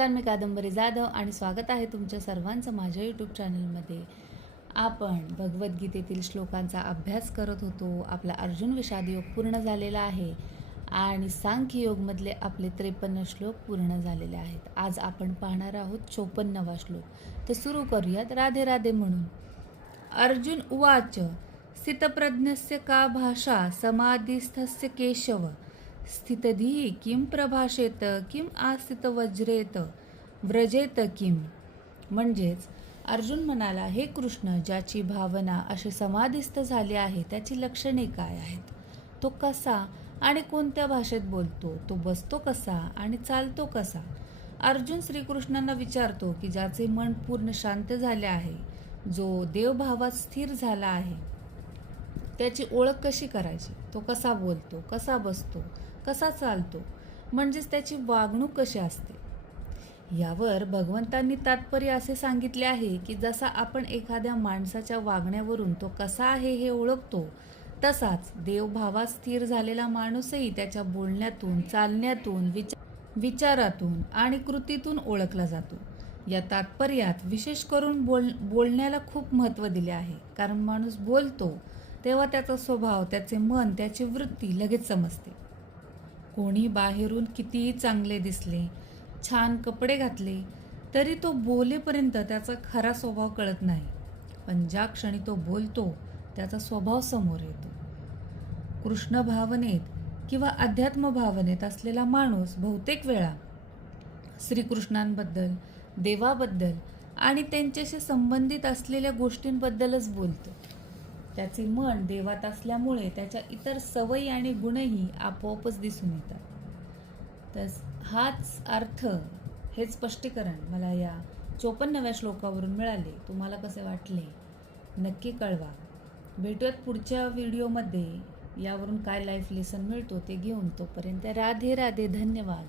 नमस्कार, मी कादंबरी जाधव आणि स्वागत आहे तुमच्या सर्वांचं माझ्या यूट्यूब चॅनलमध्ये. आपण भगवद्गीतेतील श्लोकांचा अभ्यास करत होतो. आपला अर्जुन विषाद योग पूर्ण झालेला आहे आणि सांख्य योगमधले आपले 53 श्लोक पूर्ण झालेले आहेत. आज आपण पाहणार आहोत 54वा श्लोक. तर सुरू करूयात राधे राधे म्हणून. अर्जुन उवाच स्थितप्रज्ञस्य का भाषा समाधिस्थस्य केशव स्थितधी किम प्रभाषेत किम आस्थित वज्रेत व्रजेत किम. म्हणजेच अर्जुन म्हणाला, हे कृष्ण, ज्याची भावना अशी समाधिस्थ झाली आहे त्याची लक्षणे काय आहेत? तो कसा आणि कोणत्या भाषेत बोलतो? तो बसतो कसा आणि चालतो कसा? अर्जुन श्रीकृष्णांना विचारतो की ज्याचे मन पूर्ण शांत झाले आहे, जो देवभावात स्थिर झाला आहे, त्याची ओळख कशी करायची? तो कसा बोलतो, कसा बसतो, कसा चालतो, म्हणजेच त्याची वागणूक कशी असते? यावर भगवंतांनी तात्पर्य असे सांगितले आहे की जसा आपण एखाद्या माणसाच्या वागण्यावरून तो कसा आहे हे ओळखतो, तसाच देवभावात स्थिर झालेला माणूसही त्याच्या बोलण्यातून, चालण्यातून, विचारातून आणि कृतीतून ओळखला जातो. या तात्पर्यात विशेष करून बोलण्याला खूप महत्त्व दिले आहे, कारण माणूस बोलतो तेव्हा त्याचा स्वभाव, त्याचे मन, त्याची वृत्ती लगेच समजते. कोणी बाहेरून कितीही चांगले दिसले, छान कपडे घातले, तरी तो बोलेपर्यंत त्याचा खरा स्वभाव कळत नाही. पण ज्या क्षणी तो बोलतो त्याचा स्वभाव समोर येतो. कृष्ण भावनेत किंवा अध्यात्म भावनेत असलेला माणूस बहुतेक वेळा श्रीकृष्णांबद्दल, देवाबद्दल आणि त्यांच्याशी संबंधित असलेल्या गोष्टींबद्दलच बोलतो. त्याचे मन देवात असल्यामुळे त्याच्या इतर सवयी आणि गुणही आपोआपच दिसून येतात. तर हाच अर्थ, हे स्पष्टीकरण मला या 54व्या श्लोकावरून मिळाले. तुम्हाला कसे वाटले नक्की कळवा. भेटूयात पुढच्या व्हिडिओमध्ये. यावरून काय लाईफ लेसन मिळतो ते घेऊन. तोपर्यंत राधे राधे. धन्यवाद.